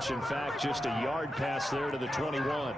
much. In fact, just a yard pass there to the 21.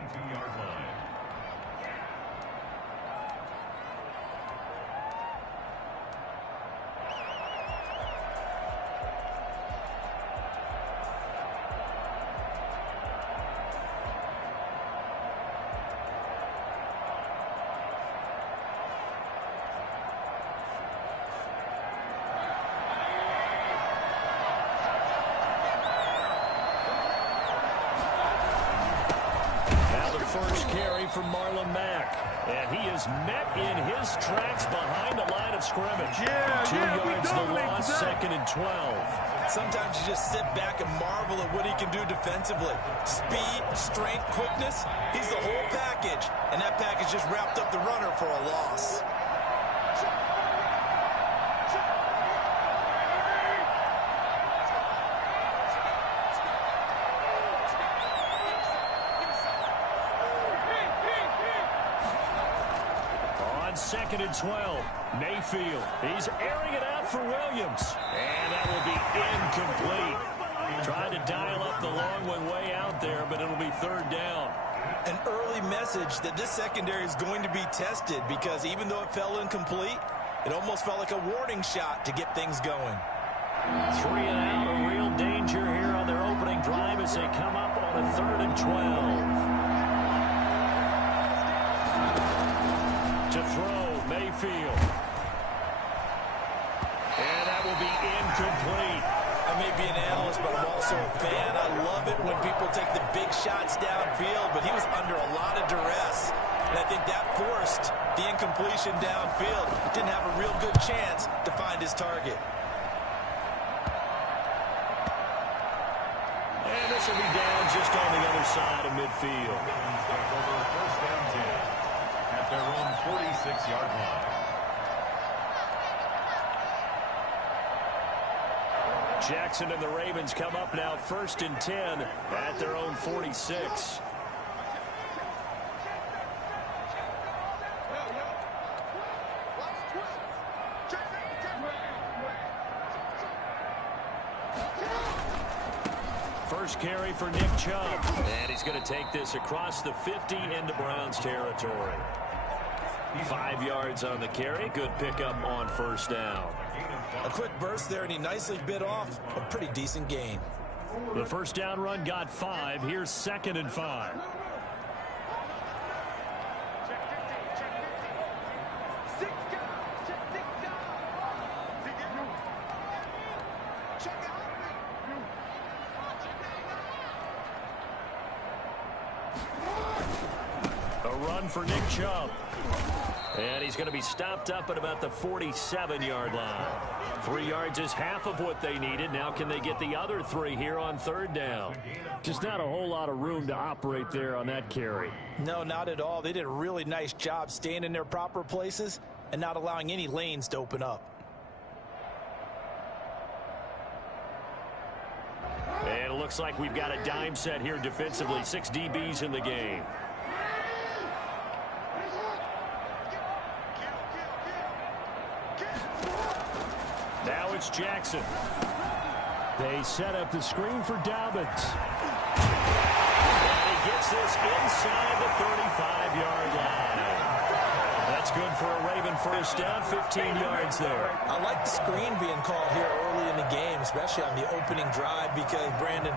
First carry from Marlon Mack. And he is met in his tracks behind the line of scrimmage. 2 yards the loss, 2nd and 12. Sometimes you just sit back and marvel at what he can do defensively. Speed, strength, quickness, he's the whole package. And that package just wrapped up the runner for a loss. On 2nd and 12, Mayfield. He's airing it out for Williams. And that will be incomplete. Tried to dial up the long one way out there, but it'll be 3rd down. An early message that this secondary is going to be tested, because even though it fell incomplete, it almost felt like a warning shot to get things going. 3 and out, a real danger here on their opening drive as they come up on a 3rd and 12. To throw, Mayfield. And that will be incomplete. I may be an analyst, but I'm also a fan. I love it when people take the big shots downfield, but he was under a lot of duress. And I think that forced the incompletion downfield. Didn't have a real good chance to find his target. And this will be down just on the other side of midfield. First down 10 at their own 46-yard line. Jackson and the Ravens come up now 1st and 10 at their own 46. First carry for Nick Chubb. And he's going to take this across the 50 into Browns territory. 5 yards on the carry. Good pickup on 1st down. A quick burst there, and he nicely bit off a pretty decent gain. The 1st down run got 5. Here's 2nd and 5. A run for Nick Chubb. And he's going to be stopped up at about the 47-yard line. 3 yards is half of what they needed. Now can they get the other 3 here on 3rd down? Just not a whole lot of room to operate there on that carry. No, not at all. They did a really nice job staying in their proper places and not allowing any lanes to open up. And it looks like we've got a dime set here defensively. 6 DBs in the game. Now it's Jackson. They set up the screen for Dobbins. And he gets this inside the 35-yard line. That's good for a Raven 1st down, 15 yards there. I like the screen being called here early in the game, especially on the opening drive, because, Brandon,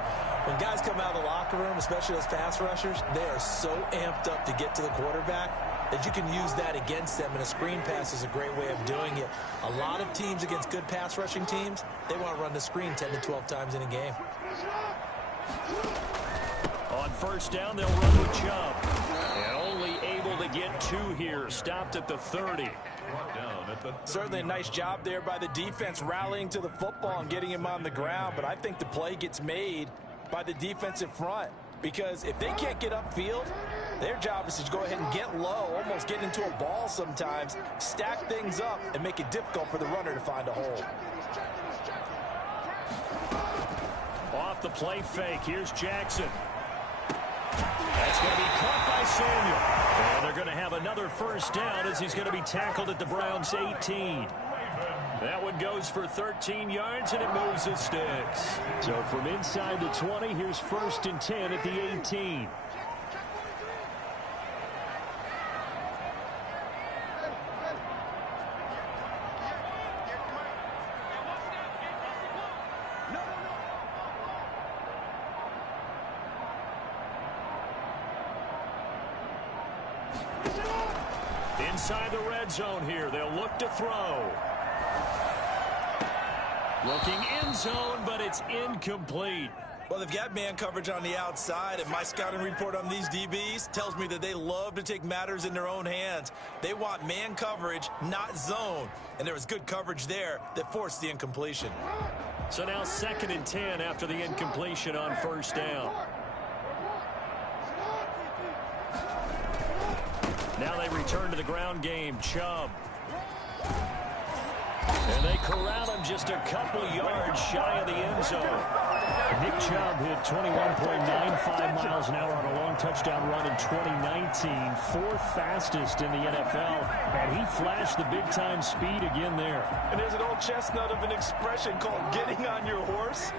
when guys come out of the locker room, especially those pass rushers, they are so amped up to get to the quarterback that you can use that against them, and a screen pass is a great way of doing it. A lot of teams against good pass rushing teams, they want to run the screen 10 to 12 times in a game. On 1st down, they'll run with Chubb. And only able to get 2 here, stopped at the 30. Certainly a nice job there by the defense rallying to the football and getting him on the ground, but I think the play gets made by the defensive front, because if they can't get upfield, their job is to go ahead and get low, almost get into a ball sometimes, stack things up, and make it difficult for the runner to find a hole. Off the play fake, here's Jackson. That's going to be caught by Samuel. And they're going to have another 1st down as he's going to be tackled at the Browns' 18. That one goes for 13 yards, and it moves the sticks. So from inside the 20, here's 1st and 10 at the 18. Inside the red zone here, they'll look to throw. Looking end zone, but it's incomplete. Well, they've got man coverage on the outside, and my scouting report on these DBs tells me that they love to take matters in their own hands. They want man coverage, not zone. And there was good coverage there that forced the incompletion. So now 2nd and 10 after the incompletion on 1st down. Now they return to the ground game. Chubb. And they corral him just a couple yards shy of the end zone. Nick Chubb hit 21.95 miles an hour on a long touchdown run in 2019. 4th fastest in the NFL. And he flashed the big-time speed again there. And there's an old chestnut of an expression called getting on your horse.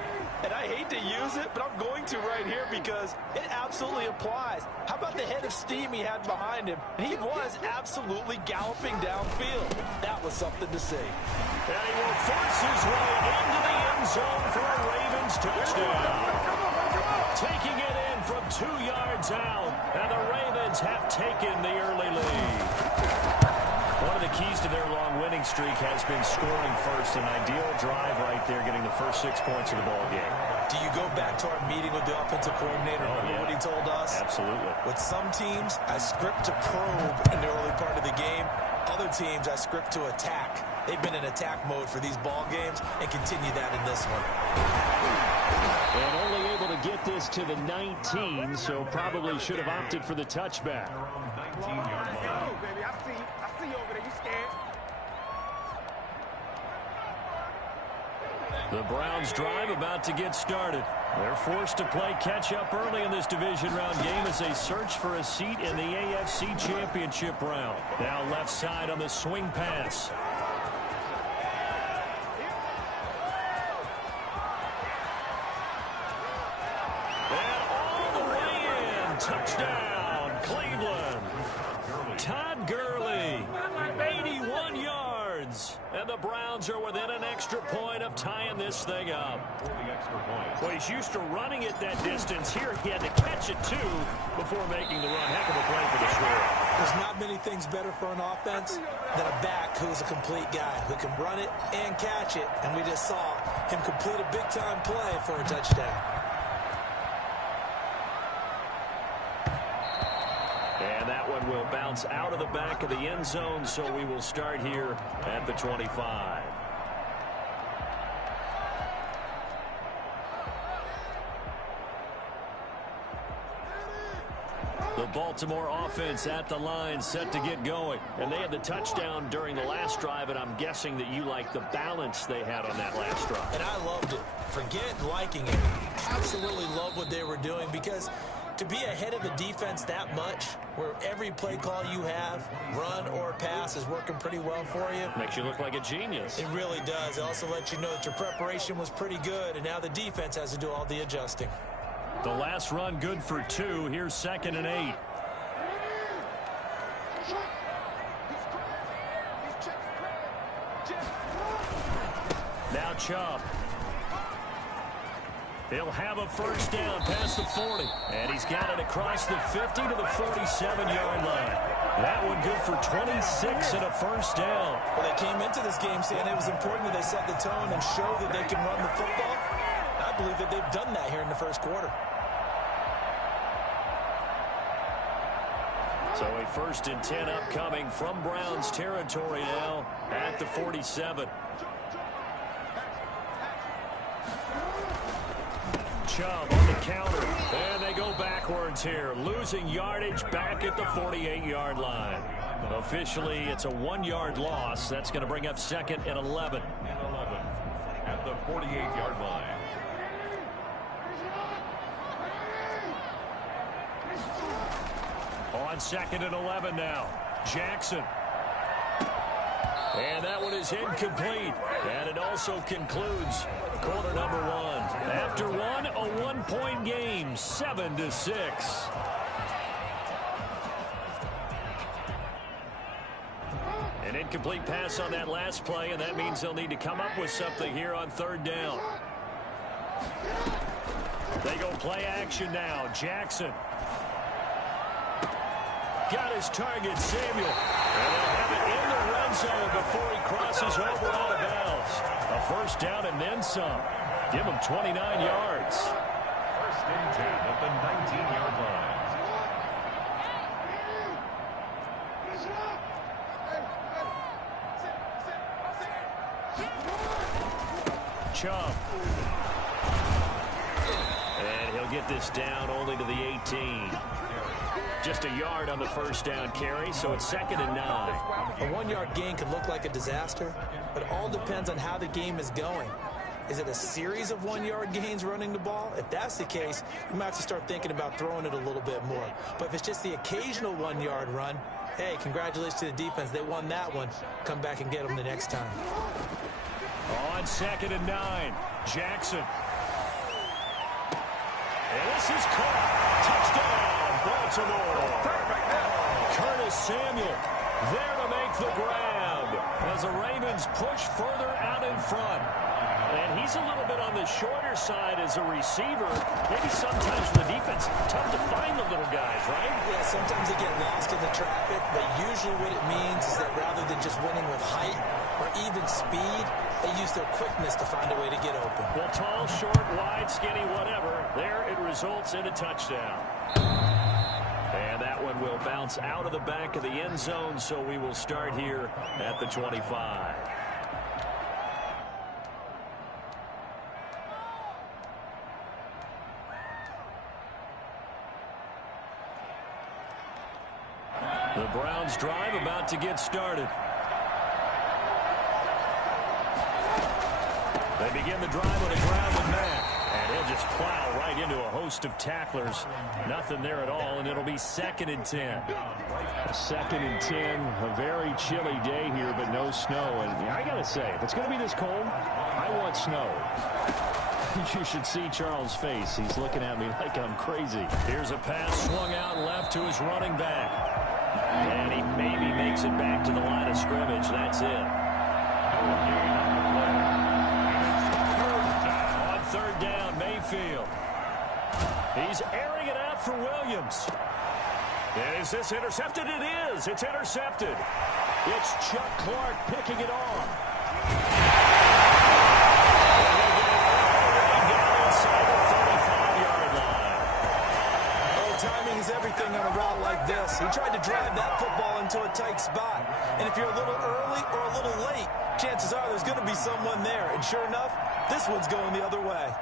And I hate to use it, but I'm going to right here because it absolutely applies. How about the head of steam he had behind him? He was absolutely galloping downfield. That was something to see. And he will force his way into the end zone for a Ravens touchdown. Taking it in from 2 yards out, and the Ravens have taken the early lead. One of the keys to their long winning streak has been scoring first. An ideal drive right there, getting the first 6 points of the ball game. Do you go back to our meeting with the offensive coordinator? Remember what he told us? Absolutely. With some teams, I script to probe in the early part of the game. Other teams, I script to attack. They've been in attack mode for these ball games and continue that in this one. And only able to get this to the 19, so probably should have opted for the touchback. 19-yard line. Baby, I see you over there. You scared? The Browns drive about to get started. They're forced to play catch-up early in this division round game as they search for a seat in the AFC Championship round. Now left side on the swing pass. And all the way in. Touchdown, Cleveland. Todd Gurley, 81 yards. And the Browns are within an extra point of tying this thing up. For the extra point. Well, he's used to running it that distance. Here he had to catch it, too, before making the run. Heck of a play for the score. There's not many things better for an offense than a back who's a complete guy who can run it and catch it. And we just saw him complete a big-time play for a touchdown. And that one will bounce out of the back of the end zone, so we will start here at the 25. The Baltimore offense at the line, set to get going. And they had the touchdown during the last drive, and I'm guessing that you like the balance they had on that last drive. And I loved it. Forget liking it. Absolutely love what they were doing, because to be ahead of the defense that much, where every play call you have, run or pass, is working pretty well for you. Makes you look like a genius. It really does. It also lets you know that your preparation was pretty good, and now the defense has to do all the adjusting. The last run good for 2. Here's 2nd and 8. Now Chubb. He'll have a first down past the 40. And he's got it across the 50 to the 47-yard line. That one good for 26 and a first down. Well, they came into this game saying it was important that they set the tone and show that they can run the football. I believe that they've done that here in the first quarter. So a 1st and 10 upcoming from Browns territory now at the 47. Chubb on the counter, and they go backwards here, losing yardage back at the 48-yard line. Officially, it's a 1-yard loss. That's going to bring up 2nd and 11. At the 48-yard line. On 2nd and 11 now. Jackson. And that one is incomplete. And it also concludes quarter number one. After one, a one-point game, 7-6. An incomplete pass on that last play, and that means they'll need to come up with something here on third down. They go play action now. Jackson. Got his target, Samuel. And they'll have it in the red zone before he crosses over out of bounds. A first down and then some. Give him 29 yards. First and 10 at the 19-yard line. Chubb. And he'll get this down only to the 18. Just a yard on the first down carry, so it's 2nd and 9. A one-yard gain could look like a disaster, but it all depends on how the game is going. Is it a series of one-yard gains running the ball? If that's the case, you might have to start thinking about throwing it a little bit more. But if it's just the occasional one-yard run, hey, congratulations to the defense. They won that one. Come back and get them the next time. On 2nd and 9, Jackson. And this is caught. Touchdown, Baltimore. Curtis Samuel there to make the grab as the Ravens push further out in front. And he's a little bit on the shorter side as a receiver. Maybe sometimes for the defense, tough to find the little guys, right? Yeah, sometimes they get lost in the traffic, but usually what it means is that rather than just winning with height or even speed, they use their quickness to find a way to get open. Well, tall, short, wide, skinny, whatever. There it results in a touchdown. And that one will bounce out of the back of the end zone, so we will start here at the 25. The Browns drive about to get started. They begin the drive on the ground with Mack. And he'll just plow right into a host of tacklers. Nothing there at all, and it'll be 2nd and 10. 2nd and 10, a very chilly day here, but no snow. And I got to say, if it's going to be this cold, I want snow. You should see Charles' face. He's looking at me like I'm crazy. Here's a pass swung out left to his running back. And he maybe makes it back to the line of scrimmage. That's it. On third down, Mayfield. He's airing it out for Williams. And is this intercepted? It is. It's intercepted. It's Chuck Clark picking it off. Timing is everything on a route like this. He tried to drive that football into a tight spot. And if you're a little early or a little late, chances are there's going to be someone there. And sure enough, this one's going the other way.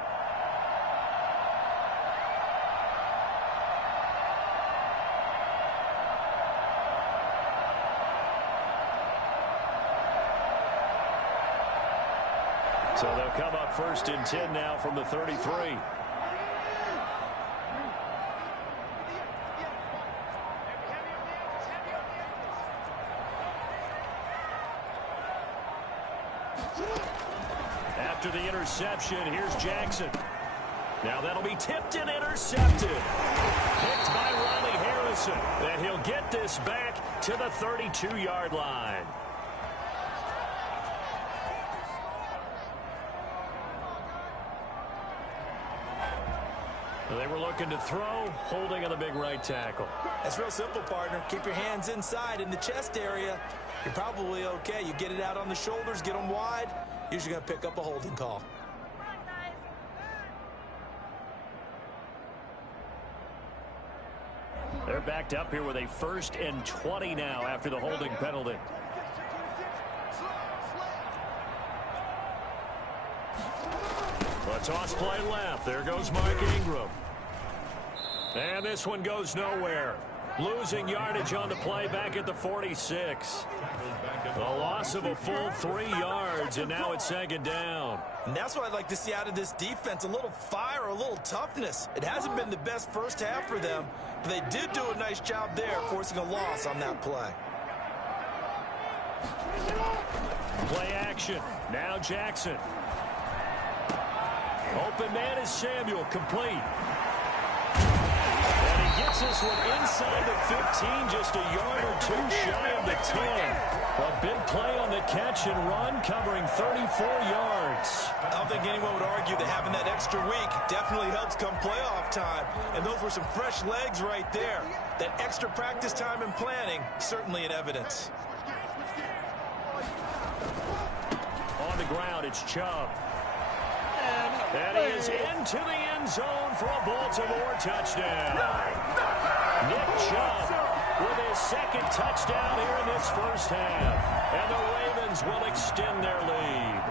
So they'll come up 1st and 10 now from the 33. After the interception, here's Jackson. Now that'll be tipped and intercepted. Picked by Riley Harrison. And he'll get this back to the 32-yard line. They were looking to throw, holding on the big right tackle. That's real simple, partner. Keep your hands inside in the chest area. You're probably okay. You get it out on the shoulders, get them wide. Usually going to pick up a holding call. They're backed up here with a 1st and 20 now after the holding penalty. A toss play left. There goes Mark Ingram. And this one goes nowhere. Losing yardage on the play back at the 46. A loss of a full 3 yards, and now it's 2nd down. And that's what I'd like to see out of this defense, a little fire, a little toughness. It hasn't been the best first half for them, but they did do a nice job there, forcing a loss on that play. Play action. Now Jackson. Open man is Samuel. Complete. And he gets this one inside the 15, just a yard or two shy of the 10. A big play on the catch and run, covering 34 yards. I don't think anyone would argue that having that extra week definitely helps come playoff time. And those were some fresh legs right there. That extra practice time and planning, certainly in evidence. On the ground, it's Chubb. And he is into the end zone for a Baltimore touchdown. Nick Chubb with his second touchdown here in this first half. And the Ravens will extend their lead.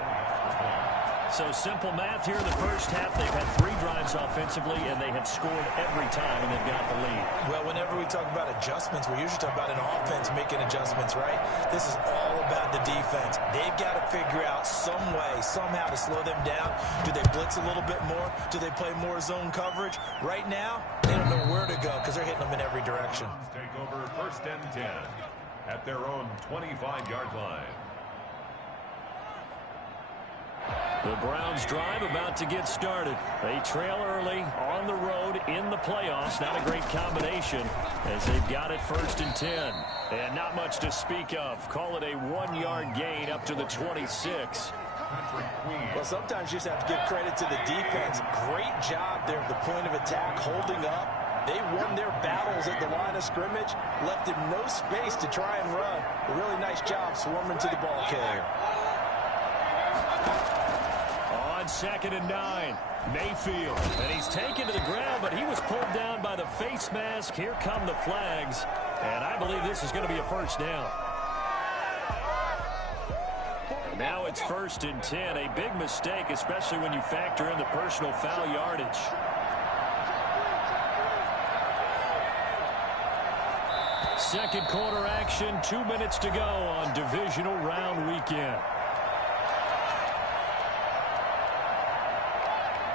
So simple math here in the first half. They've had 3 drives offensively, and they have scored every time, and they've got the lead. Well, whenever we talk about adjustments, we usually talk about an offense making adjustments, right? This is all about the defense. They've got to figure out some way, somehow to slow them down. Do they blitz a little bit more? Do they play more zone coverage? Right now, they don't know where to go because they're hitting them in every direction. Take over 1st and 10 at their own 25-yard line. The Browns drive about to get started. They trail early on the road in the playoffs. Not a great combination as they've got it 1st and 10. And not much to speak of. Call it a 1-yard gain up to the 26. Well, sometimes you just have to give credit to the defense. Great job there at the point of attack, holding up. They won their battles at the line of scrimmage, left him no space to try and run. A really nice job swarming to the ball carrier. On 2nd and 9, Mayfield. And he's taken to the ground, but he was pulled down by the face mask. Here come the flags. And I believe this is going to be a first down. Now it's 1st and 10. A big mistake, especially when you factor in the personal foul yardage. Second quarter action, 2 minutes to go on divisional round weekend.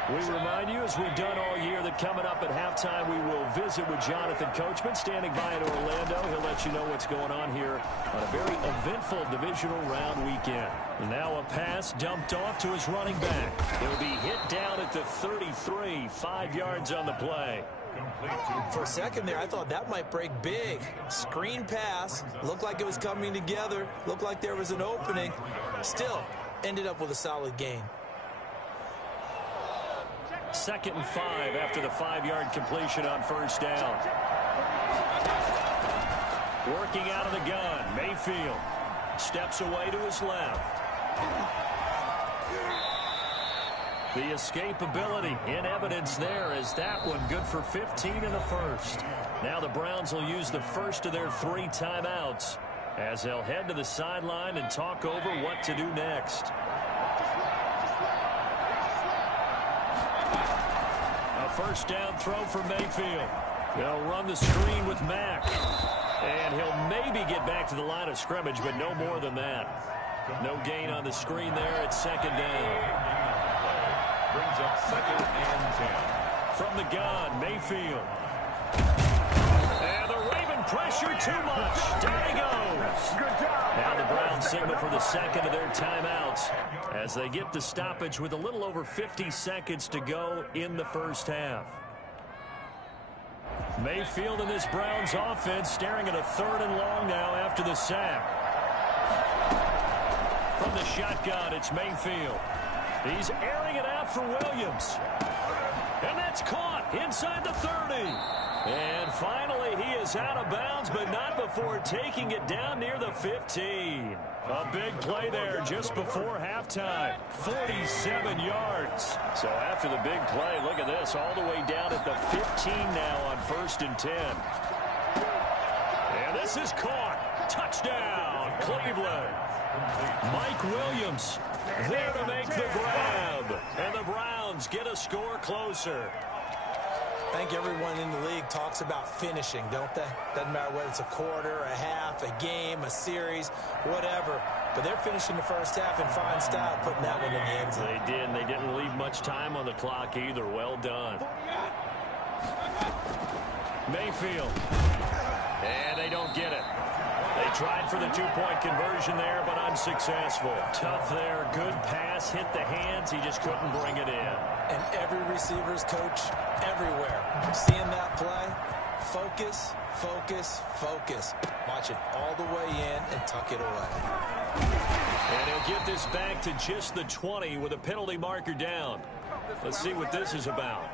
We remind you, as we've done all year, that coming up at halftime, we will visit with Jonathan Coachman, standing by in Orlando. He'll let you know what's going on here on a very eventful divisional round weekend. Now a pass dumped off to his running back. He'll be hit down at the 33, 5 yards on the play. For a second there, I thought that might break big. Screen pass, looked like it was coming together, looked like there was an opening. Still, ended up with a solid gain. 2nd and 5 after the 5-yard completion on 1st down. Working out of the gun, Mayfield steps away to his left. The escapability in evidence there as that one good for 15 in the first. Now the Browns will use the first of their 3 timeouts as they'll head to the sideline and talk over what to do next. First down throw for Mayfield. They'll run the screen with Mack. And he'll maybe get back to the line of scrimmage, but no more than that. No gain on the screen there at 2nd down. Brings up 2nd and 10. From the gun, Mayfield. And the Raven pressure too much. Down he goes. Now the Browns signal for the second of their timeouts as they get the stoppage with a little over 50 seconds to go in the first half. Mayfield and this Browns offense staring at a 3rd and long now after the sack. From the shotgun, it's Mayfield. He's airing it out for Williams. And that's caught inside the 30. And finally, he is out of bounds, but not before taking it down near the 15. A big play there just before halftime. 47 yards. So after the big play, look at this, all the way down at the 15 now on 1st and 10. And this is caught. Touchdown, Cleveland. Mike Williams there to make the grab. And the Browns get a score closer. I think everyone in the league talks about finishing, don't they? Doesn't matter whether it's a quarter, a half, a game, a series, whatever. But they're finishing the first half in fine style, putting that one in the end zone. They did, and they didn't leave much time on the clock either. Well done. Mayfield. And they don't get it. They They tried for the two-point conversion there, but unsuccessful. Tough there. Good pass. Hit the hands. He just couldn't bring it in. And every receiver's coach everywhere. Seeing that play, focus, focus, focus. Watch it all the way in and tuck it away. And he'll get this back to just the 20 with a penalty marker down. Let's see what this is about.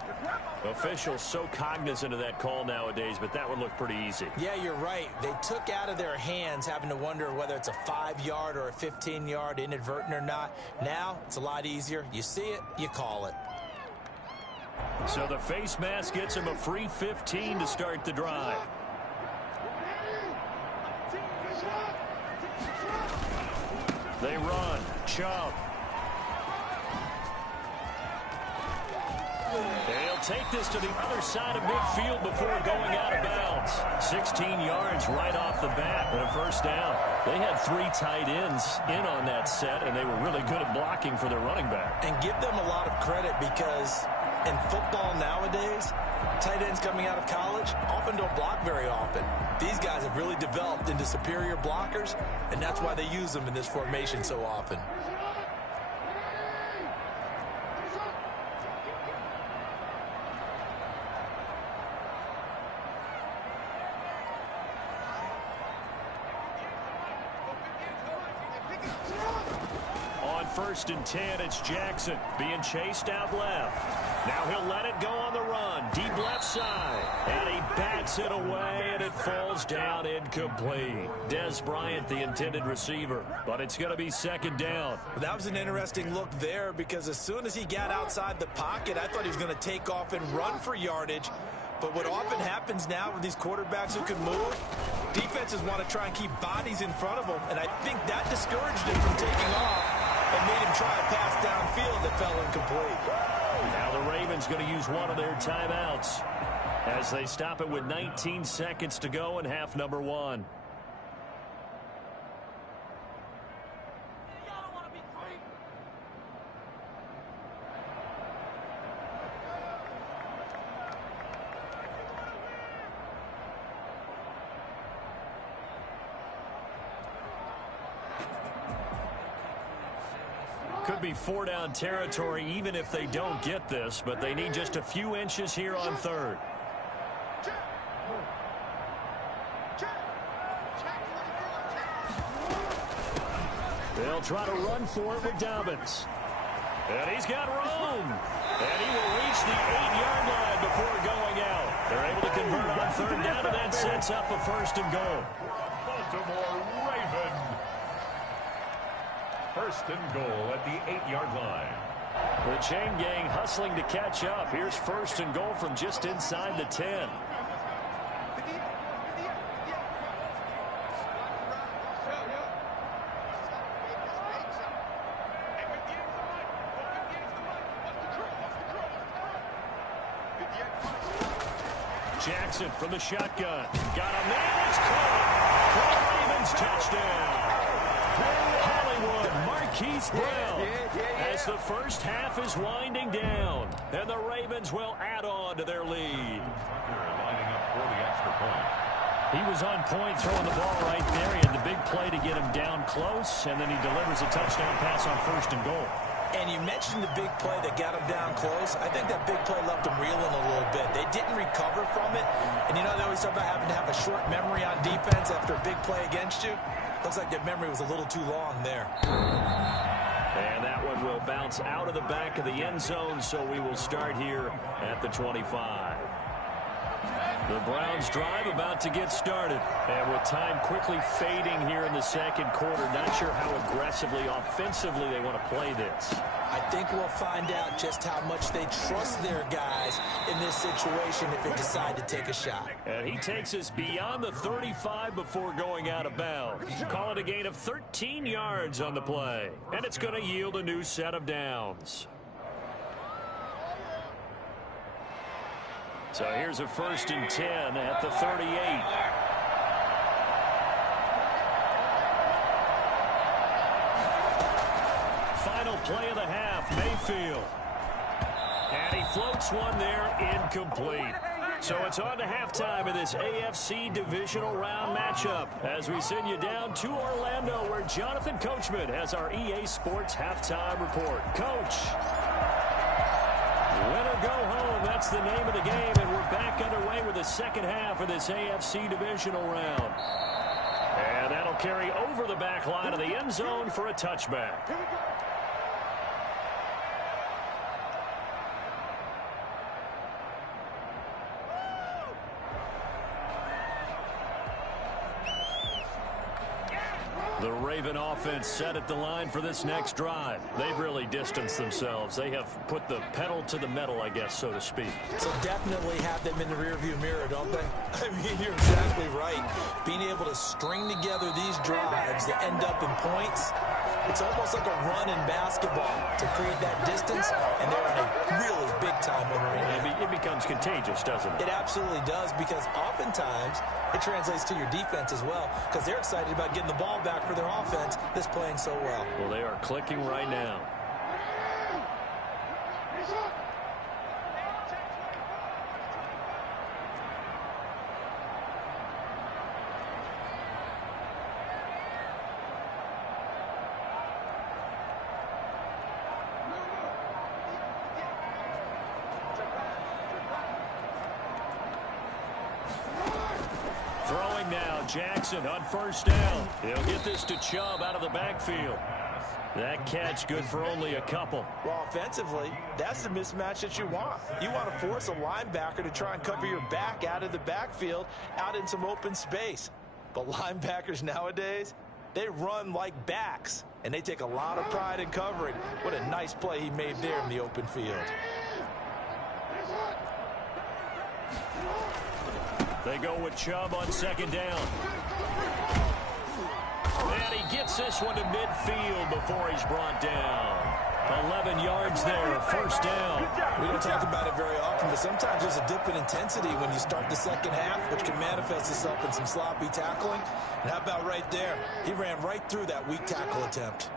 Officials so cognizant of that call nowadays, but that would look pretty easy. Yeah, you're right. They took out of their hands having to wonder whether it's a 5-yard or a 15-yard inadvertent or not. Now, it's a lot easier. You see it, you call it. So the face mask gets him a free 15 to start the drive. They run. Chubb. They'll take this to the other side of midfield before going out of bounds. 16 yards right off the bat and a first down. They had 3 tight ends in on that set, and they were really good at blocking for their running back. And give them a lot of credit because in football nowadays, tight ends coming out of college often don't block very often. These guys have really developed into superior blockers, and that's why they use them in this formation so often. On 1st and 10, it's Jackson being chased out left. Now he'll let it go on the run. Deep left side. And he bats it away, and it falls down incomplete. Des Bryant, the intended receiver. But it's going to be 2nd down. That was an interesting look there because as soon as he got outside the pocket, I thought he was going to take off and run for yardage. But what often happens now with these quarterbacks who can move, defenses want to try and keep bodies in front of them. And I think that discouraged him from taking off and made him try a pass downfield that fell incomplete. Now the Ravens going to use one of their timeouts as they stop it with 19 seconds to go in half number 1. Could be 4-down territory even if they don't get this, but they need just a few inches here on 3rd. They'll try to run for it with Dobbins. And he's got room. And he will reach the 8-yard line before going out. They're able to convert on 3rd down, and that sets up a 1st and goal. Baltimore Ravens. 1st and goal at the 8-yard line. The chain gang hustling to catch up. Here's 1st and goal from just inside the 10. Jackson from the shotgun. Got a man. It's caught for the Ravens touchdown. Hollywood Marquise Brown as the first half is winding down. And the Ravens will add on to their lead. Lining up for the extra point. He was on point throwing the ball right there. He had the big play to get him down close, and then he delivers a touchdown pass on 1st and goal. And you mentioned the big play that got him down close. I think that big play left him reeling a little bit. They didn't recover from it. And, you know, they always talk about having to have a short memory on defense after a big play against you. Looks like their memory was a little too long there. And that one will bounce out of the back of the end zone, so we will start here at the 25. The Browns drive about to get started. And with time quickly fading here in the 2nd quarter, not sure how aggressively, offensively they want to play this. I think we'll find out just how much they trust their guys in this situation if they decide to take a shot. And he takes us beyond the 35 before going out of bounds. Call it a gain of 13 yards on the play. And it's going to yield a new set of downs. So here's a 1st and 10 at the 38. Final play of the half, Mayfield. And he floats one there, incomplete. So it's on to halftime of this AFC divisional round matchup as we send you down to Orlando where Jonathan Coachman has our EA Sports halftime report. Coach, win or go home, that's the name of the game, and we're back underway with the second half of this AFC divisional round. And that'll carry over the back line of the end zone for a touchback. The Raven offense set at the line for this next drive. They've really distanced themselves. They have put the pedal to the metal, I guess, so to speak. So definitely have them in the rearview mirror, don't they? I mean, you're exactly right. Being able to string together these drives that end up in points, it's almost like a run in basketball to create that distance, and they're in a really big-time one right now. It becomes contagious, doesn't it? It absolutely does, because oftentimes it translates to your defense as well, because they're excited about getting the ball back for their offense that's playing so well. Well, they are clicking right now. Jackson on first down. He'll get this to Chubb out of the backfield. That catch good for only a couple. Well, offensively, that's the mismatch that you want. You want to force a linebacker to try and cover your back out of the backfield, out in some open space. But linebackers nowadays, they run like backs, and they take a lot of pride in covering. What a nice play he made there in the open field. They go with Chubb on second down. And he gets this one to midfield before he's brought down. 11 yards there, first down. We don't talk about it very often, but sometimes there's a dip in intensity when you start the second half, which can manifest itself in some sloppy tackling. And how about right there? He ran right through that weak tackle attempt.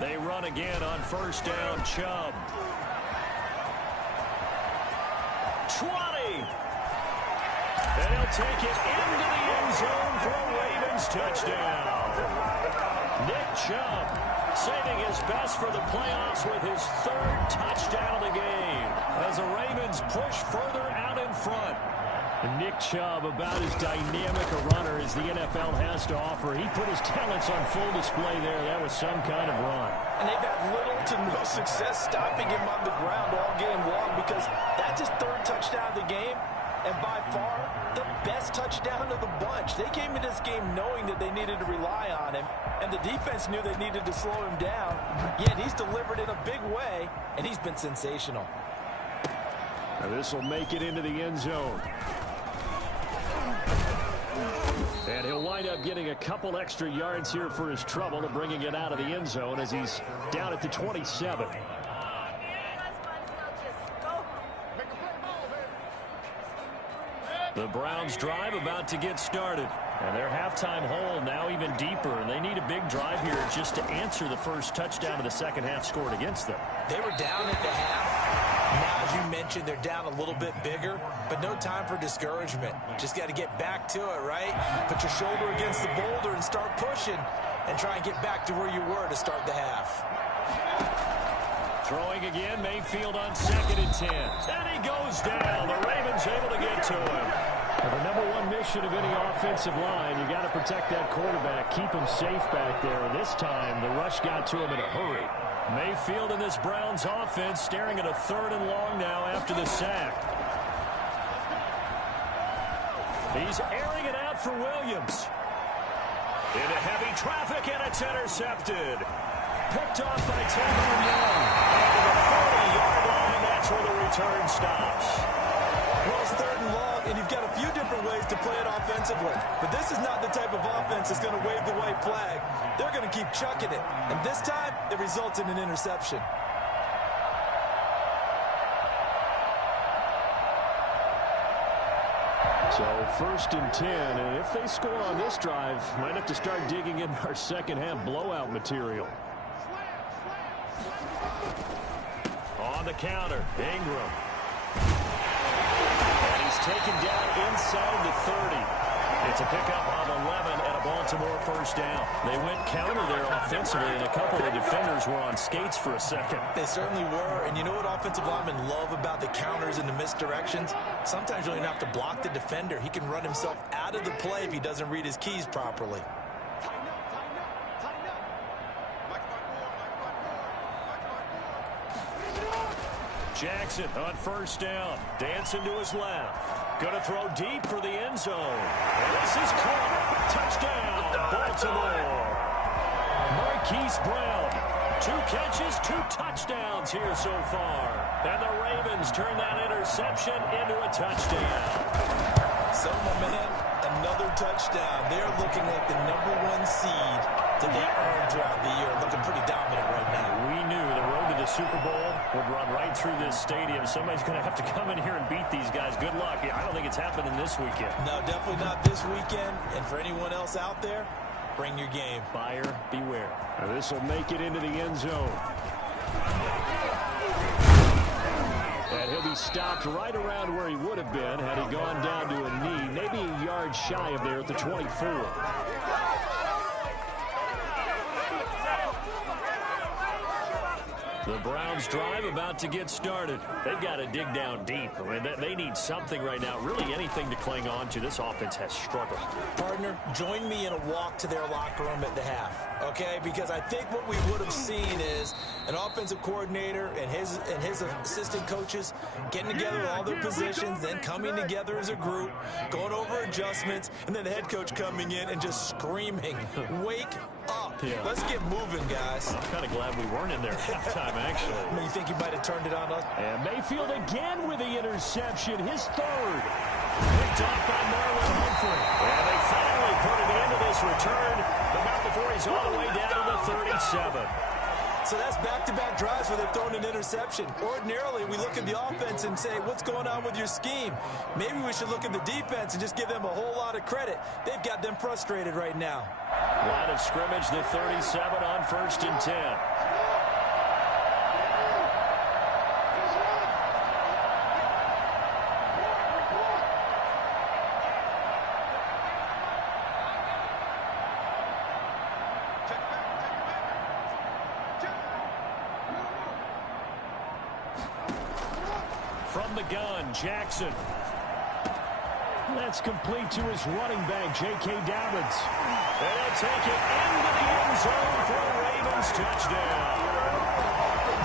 They run again on first down, Chubb. 20. And he'll take it into the end zone for a Ravens touchdown. Nick Chubb saving his best for the playoffs with his third touchdown of the game as the Ravens push further out in front. Nick Chubb, about as dynamic a runner as the NFL has to offer. He put his talents on full display there. That was some kind of run. And they've had little to no success stopping him on the ground all game long because that's his third touchdown of the game. And by far, the best touchdown of the bunch. They came into this game knowing that they needed to rely on him, and the defense knew they needed to slow him down. Yet he's delivered in a big way, and he's been sensational. Now this will make it into the end zone. And he'll wind up getting a couple extra yards here for his trouble and bringing it out of the end zone as he's down at the 27. The Browns drive about to get started. And their halftime hole now even deeper. And they need a big drive here just to answer the first touchdown of the second half scored against them. They were down at the half. Now, as you mentioned, they're down a little bit bigger, but no time for discouragement. Just got to get back to it, right? Put your shoulder against the boulder and start pushing and try and get back to where you were to start the half. Throwing again, Mayfield on second and 10. And he goes down. The Ravens able to get to him. Well, the number one mission of any offensive line, you got to protect that quarterback, keep him safe back there. And this time, the rush got to him in a hurry. Mayfield in this Browns offense staring at a third and long now after the sack. He's airing it out for Williams. Into heavy traffic, and it's intercepted. Picked off by Taylor Young. Into the 40-yard line, and that's where the return stops. Well, it's third and long, and you've got a few different ways to play it offensively. But this is not the type of offense that's going to wave the white flag. They're going to keep chucking it. And this time, it results in an interception. So 1st and 10, and if they score on this drive, might have to start digging in our second half blowout material. On the counter, Ingram. And he's taken down inside the 30. It's a pickup of 11 and a Baltimore first down. They went counter there offensively, and a couple of defenders were on skates for a second. They certainly were, and you know what offensive linemen love about the counters and the misdirections? Sometimes you don't even have to block the defender. He can run himself out of the play if he doesn't read his keys properly. Jackson on first down. Dancing to his left. Going to throw deep for the end zone. And this is caught. Touchdown, Baltimore. Marquise Brown. 2 catches, 2 touchdowns here so far. And the Ravens turn that interception into a touchdown. So, my man, another touchdown. They're looking like the #1 seed that they earned throughout the year. Looking pretty dominant right now. We knew the road to the Super Bowl would run right through this stadium. Somebody's going to have to come in here and beat these guys. Good luck. I don't think it's happening this weekend. No, definitely not this weekend. And for anyone else out there, bring your game. Buyer beware. And this will make it into the end zone. And he'll be stopped right around where he would have been had he gone down to a knee, maybe a yard shy of there at the 24. The Browns drive about to get started. They've got to dig down deep. I mean, they need something right now, really anything to cling on to. This offense has struggled. Partner, join me in a walk to their locker room at the half, okay? Because I think what we would have seen is an offensive coordinator and his assistant coaches getting together with all their positions, then coming together as a group, going over adjustments, and then the head coach coming in and just screaming, wake up. Yeah. Let's get moving, guys. I'm kind of glad we weren't in there at halftime, actually. I mean, you think he might have turned it on us? And Mayfield again with the interception, his 3rd. Picked off by Marlon Humphrey. And they finally put it into this return, but not before he's all the way down to the 37. So that's back-to-back drives where they're throwing an interception. Ordinarily, we look at the offense and say, what's going on with your scheme? Maybe we should look at the defense and just give them a whole lot of credit. They've got them frustrated right now. Line of scrimmage, the 37 on 1st and 10. From the gun, Jackson. That's complete to his running back, J.K. Dobbins. And they'll take it into the end zone for a Ravens touchdown.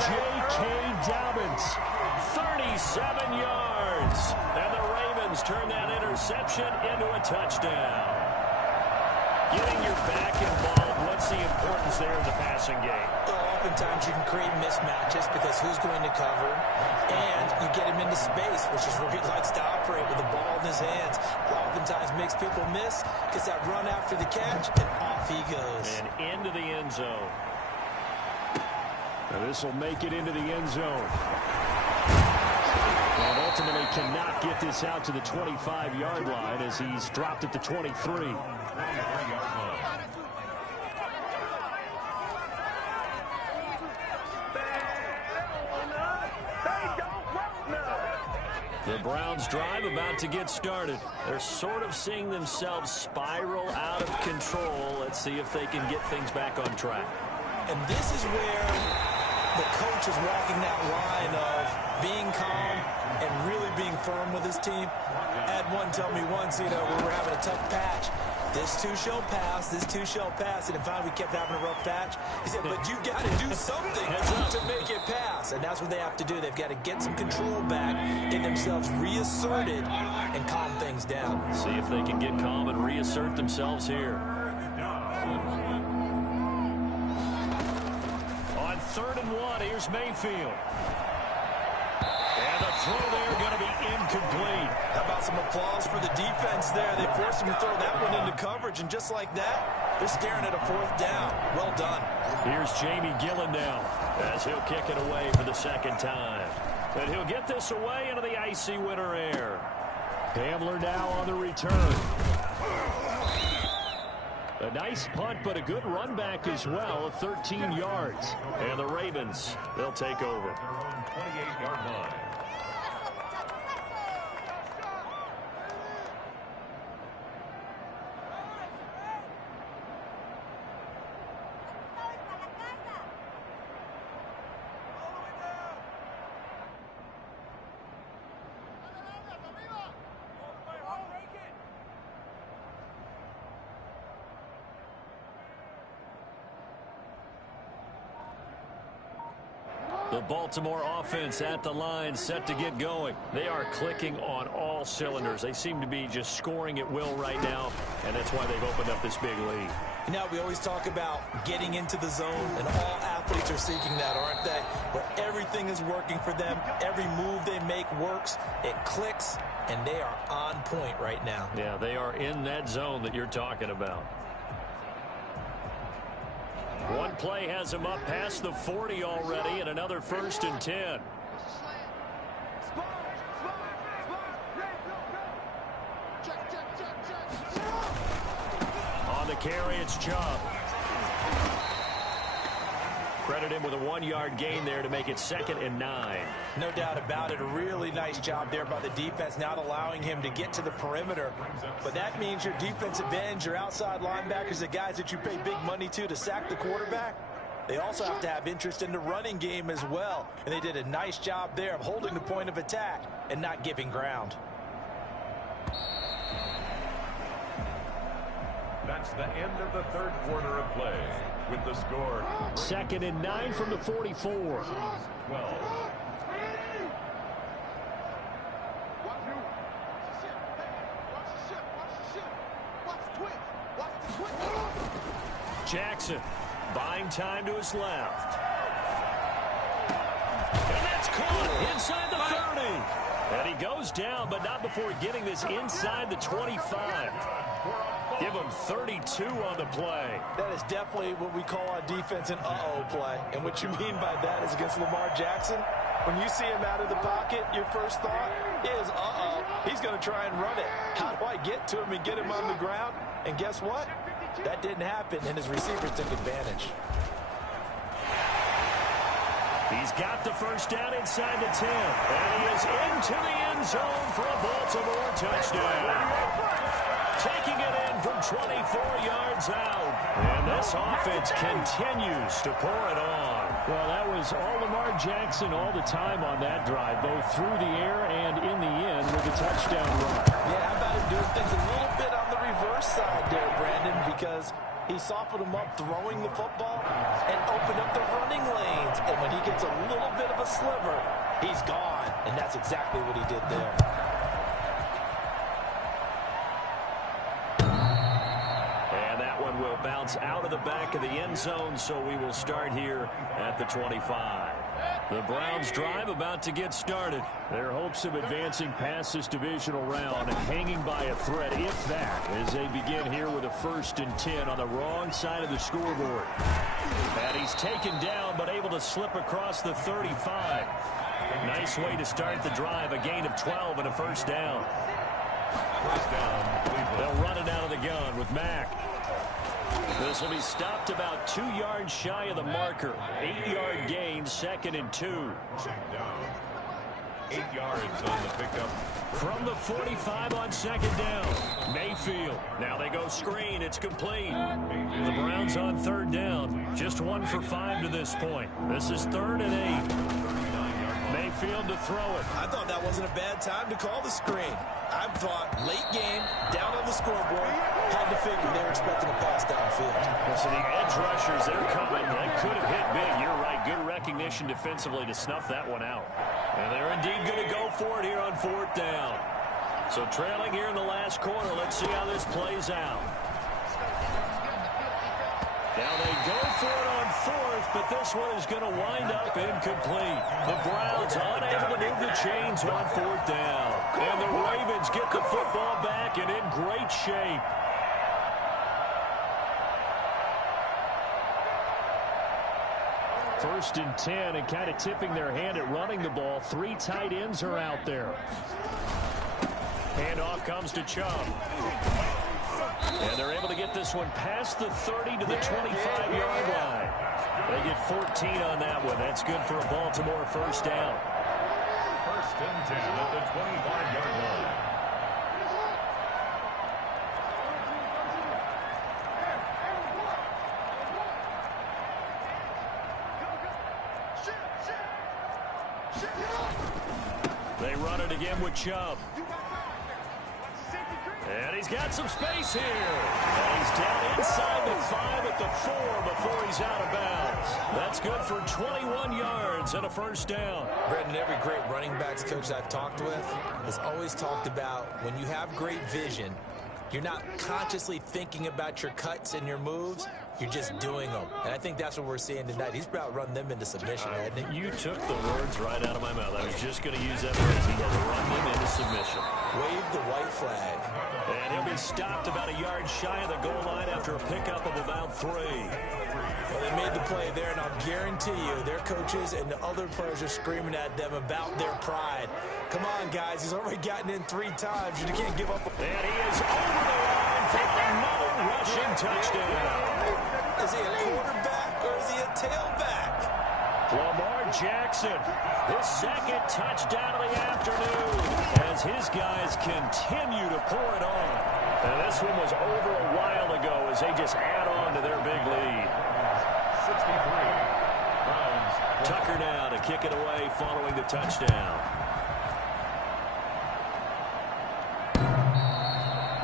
J.K. Dobbins. 37 yards. And the Ravens turn that interception into a touchdown. Getting your back involved, what's the importance there in the passing game? Well, oftentimes you can create mismatches because who's going to cover, and you get him into space, which is where he likes to operate with the ball in his hands. Oftentimes makes people miss, gets that run after the catch, and off he goes. And into the end zone. Now this will make it into the end zone. And ultimately cannot get this out to the 25-yard line as he's dropped at the 23. The Browns drive about to get started. They're sort of seeing themselves spiral out of control. Let's see if they can get things back on track. And this is where the coach is walking that line of being calm and really being firm with his team. I had one tell me once, you know, we were having a tough patch. This too shall pass, this too shall pass. And finally we kept having a rough patch. He said, but you got to do something to make it pass. And that's what they have to do. They've got to get some control back, get themselves reasserted, and calm things down. See if they can get calm and reassert themselves here. On 3rd and 1, here's Mayfield. And the throw there going to be incomplete. How about some applause for the defense there? They forced him to throw that one into coverage, and just like that, they're staring at a 4th down. Well done. Here's Jamie Gillen now as he'll kick it away for the 2nd time. And he'll get this away into the icy winter air. Hamler now on the return. A nice punt, but a good run back as well of 13 yards. And the Ravens, they'll take over. Their own 28-yard line. The Baltimore offense at the line, set to get going. They are clicking on all cylinders. They seem to be just scoring at will right now, and that's why they've opened up this big lead. Now, we always talk about getting into the zone, and all athletes are seeking that, aren't they? Where everything is working for them. Every move they make works. It clicks, and they are on point right now. Yeah, they are in that zone that you're talking about. One play has him up past the 40 already, and another 1st and 10. On the carry, it's Chubb. Credit him with a 1-yard gain there to make it 2nd and 9. No doubt about it. A really nice job there by the defense, not allowing him to get to the perimeter. But that means your defensive ends, your outside linebackers, the guys that you pay big money to sack the quarterback, they also have to have interest in the running game as well. And they did a nice job there of holding the point of attack and not giving ground. That's the end of the third quarter of play. With the score, 2nd and 9 from the 44. 12. Jackson buying time to his left. And that's caught inside the 30. And he goes down, but not before getting this inside the 25. Give him 32 on the play. That is definitely what we call on defense an uh-oh play. And what you mean by that is against Lamar Jackson, when you see him out of the pocket, your first thought is, uh-oh, he's going to try and run it. How do I get to him and get him on the ground? And guess what? That didn't happen, and his receivers took advantage. He's got the first down inside the 10. And he is into the end zone for a Baltimore touchdown. Taking it in from 24 yards out. And this offense continues to pour it on. Well, that was all Lamar Jackson all the time on that drive, both through the air and in the end with a touchdown run. Yeah, how about him doing things a little bit on the reverse side there, Brandon, because he softened him up throwing the football and opened up the running lanes. And when he gets a little bit of a sliver, he's gone. And that's exactly what he did there. Will bounce out of the back of the end zone, so we will start here at the 25. The Browns drive about to get started. Their hopes of advancing past this divisional round hanging by a thread, if that, as they begin here with a 1st and 10 on the wrong side of the scoreboard. And he's taken down, but able to slip across the 35. Nice way to start the drive, a gain of 12 and a 1st down. First down, They'll run it out of the gun with Mack. This will be stopped about 2 yards shy of the marker. 8-yard gain, 2nd and 2. check down. 8 yards on the pickup. From the 45 on 2nd down. Mayfield. Now they go screen. It's complete. The Browns on 3rd down. Just 1 for 5 to this point. This is 3rd and 8. Mayfield to throw it. I thought that wasn't a bad time to call the screen. I thought late game, down on the scoreboard, had to figure they were expecting a pass downfield. So the edge rushers, they're coming. That could have hit big. You're right. Good recognition defensively to snuff that one out. And they're indeed going to go for it here on 4th down. So trailing here in the last quarter. Let's see how this plays out. Now they go for it on 4th, but this one is going to wind up incomplete. The Browns unable to move the chains on 4th down. And the Ravens get the football back and in great shape. First and 10, and kind of tipping their hand at running the ball. 3 tight ends are out there. And Handoff comes to Chubb. And they're able to get this one past the 30 to the 25-yard line. They get 14 on that one. That's good for a Baltimore first down. First and 10 at the 25-yard line. They run it again with Chubb. And he's got some space here. And he's down inside the 5 at the 4 before he's out of bounds. That's good for 21 yards and a first down. Brendan, every great running backs coach I've talked with has always talked about when you have great vision, you're not consciously thinking about your cuts and your moves. You're just doing them. And I think that's what we're seeing tonight. He's about to run them into submission, hasn't he? You took the words right out of my mouth. I was just going to use that phrase. He has run them into submission. Wave the white flag. And he'll be stopped about a yard shy of the goal line after a pickup of about 3. Well, they made the play there, and I'll guarantee you their coaches and the other players are screaming at them about their pride. Come on, guys. He's already gotten in 3 times. You can't give up. And he is over the line for another rushing touchdown. Is he a quarterback or is he a tailback? Lamar Jackson, his second touchdown of the afternoon as his guys continue to pour it on. And this one was over a while ago as they just add on to their big lead. 63. Browns. Tucker now to kick it away following the touchdown.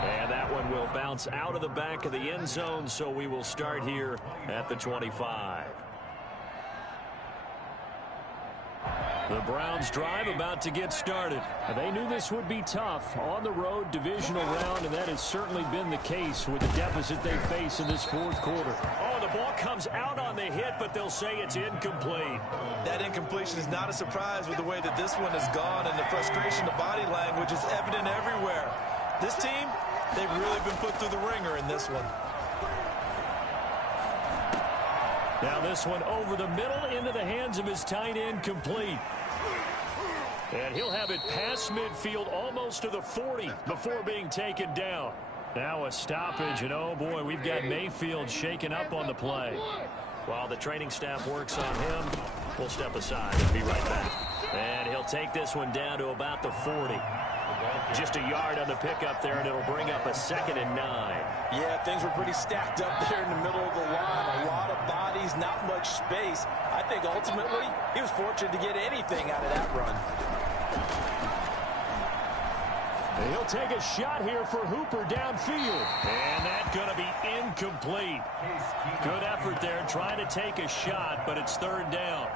And that one will bounce out of the back of the end zone, so we will start here at the 25. The Browns drive about to get started. They knew this would be tough on the road divisional round, and that has certainly been the case with the deficit they face in this fourth quarter. Oh, the ball comes out on the hit, but they'll say it's incomplete. That incompletion is not a surprise with the way that this one has gone, and the frustration of body language is evident everywhere. This team, they've really been put through the ringer in this one. Now this one over the middle into the hands of his tight end, complete. And he'll have it past midfield almost to the 40 before being taken down. Now a stoppage, and oh boy, we've got Mayfield shaken up on the play. While the training staff works on him, we'll step aside and be right back. And he'll take this one down to about the 40. Just a yard on the pickup there, and it'll bring up a 2nd and 9. Yeah, things were pretty stacked up there in the middle of the line. A lot of bodies, not much space. I think ultimately he was fortunate to get anything out of that run. And he'll take a shot here for Hooper downfield. And that's going to be incomplete. Good effort there trying to take a shot, but it's 3rd down.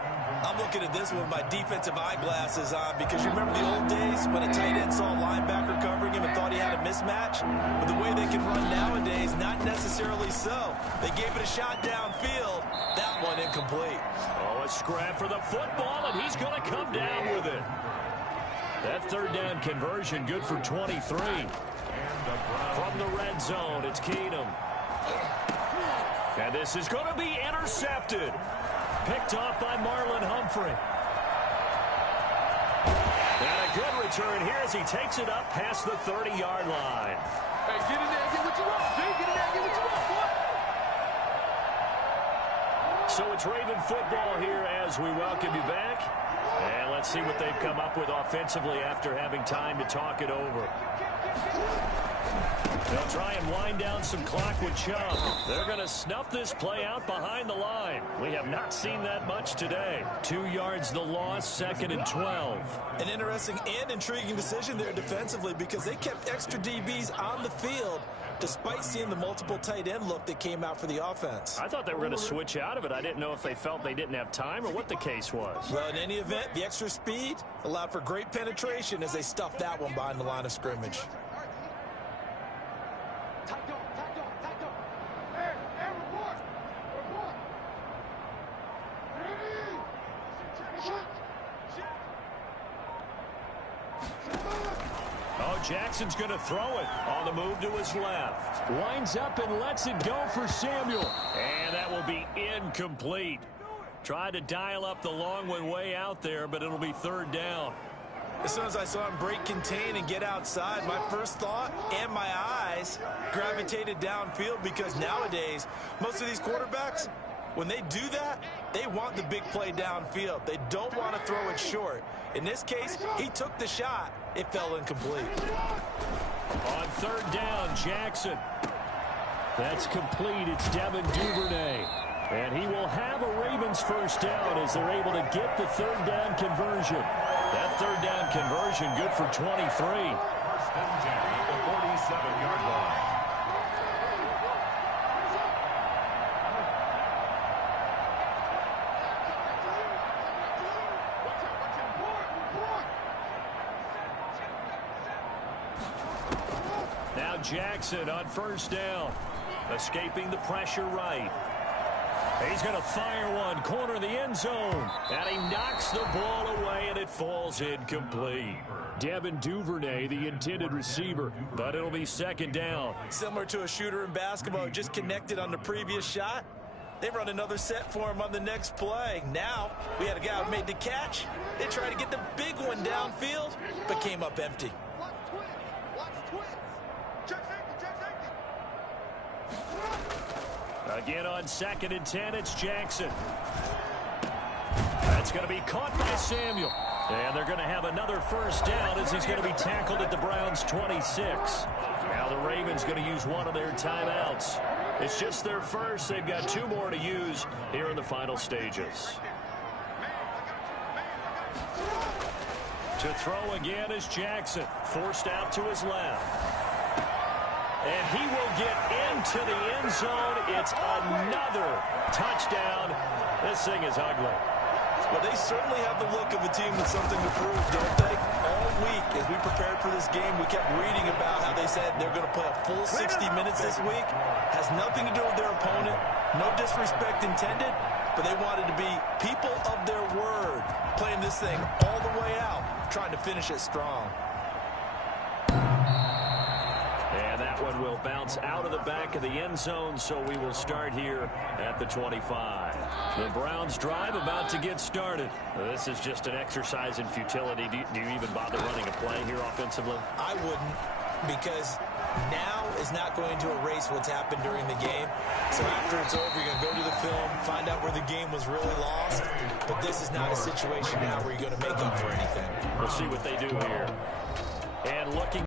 I'm looking at this with my defensive eyeglasses on because you remember the old days when a tight end saw a linebacker covering him and thought he had a mismatch? But the way they can run nowadays, not necessarily so. They gave it a shot downfield. That one incomplete. Oh, a scrap for the football, and he's going to come down with it. That 3rd down conversion good for 23. From the red zone, it's Keenum. And this is going to be intercepted. Picked off by Marlon Humphrey. And a good return here as he takes it up past the 30-yard line. Hey, get in there and get what you want, G. Get in there and get what you want, boy. So it's Raven football here as we welcome you back. And let's see what they've come up with offensively after having time to talk it over. They'll try and wind down some clock with Chubb. They're going to snuff this play out behind the line. We have not seen that much today. 2 yards the loss, 2nd and 12. An interesting and intriguing decision there defensively because they kept extra DBs on the field despite seeing the multiple tight end look that came out for the offense. I thought they were going to switch out of it. I didn't know if they felt they didn't have time or what the case was. Well, in any event, the extra speed allowed for great penetration as they stuffed that one behind the line of scrimmage. Jackson's going to throw it on the move to his left. Winds up and lets it go for Samuel. And that will be incomplete. Tried to dial up the long one way out there, but it'll be 3rd down. As soon as I saw him break contain and get outside, my first thought and my eyes gravitated downfield, because nowadays, most of these quarterbacks, when they do that, they want the big play downfield. They don't want to throw it short. In this case, he took the shot. It fell incomplete. On third down, Jackson. That's complete. It's Devin Duvernay. And he will have a Ravens first down as they're able to get the third down conversion. That third down conversion good for 23. First and 10 at the 47-yard line. Now Jackson on first down. Escaping the pressure right. He's going to fire one, corner of the end zone. And he knocks the ball away, and it falls incomplete. Devin Duvernay, the intended receiver, but it'll be second down. Similar to a shooter in basketball who just connected on the previous shot. They run another set for him on the next play. Now, we had a guy who made the catch. They tried to get the big one downfield, but came up empty. Again on second and 10, it's Jackson. That's going to be caught by Samuel. And they're going to have another first down as he's going to be tackled at the Browns' 26. Now the Ravens going to use one of their timeouts. It's just their first. They've got two more to use here in the final stages. To throw again is Jackson. Forced out to his left. And he will get into the end zone. It's another touchdown. This thing is ugly. Well, they certainly have the look of a team with something to prove, don't they? All week, as we prepared for this game, we kept reading about how they said they're going to play a full 60 minutes this week. Has nothing to do with their opponent. No disrespect intended, but they wanted to be people of their word, playing this thing all the way out, trying to finish it strong. And that one will bounce out of the back of the end zone, so we will start here at the 25. The Browns drive about to get started. This is just an exercise in futility. Do you even bother running a play here offensively? I wouldn't, because now is not going to erase what's happened during the game. So after it's over, you're going to go to the film, find out where the game was really lost. But this is not a situation now where you're going to make up for anything. We'll see what they do here. And looking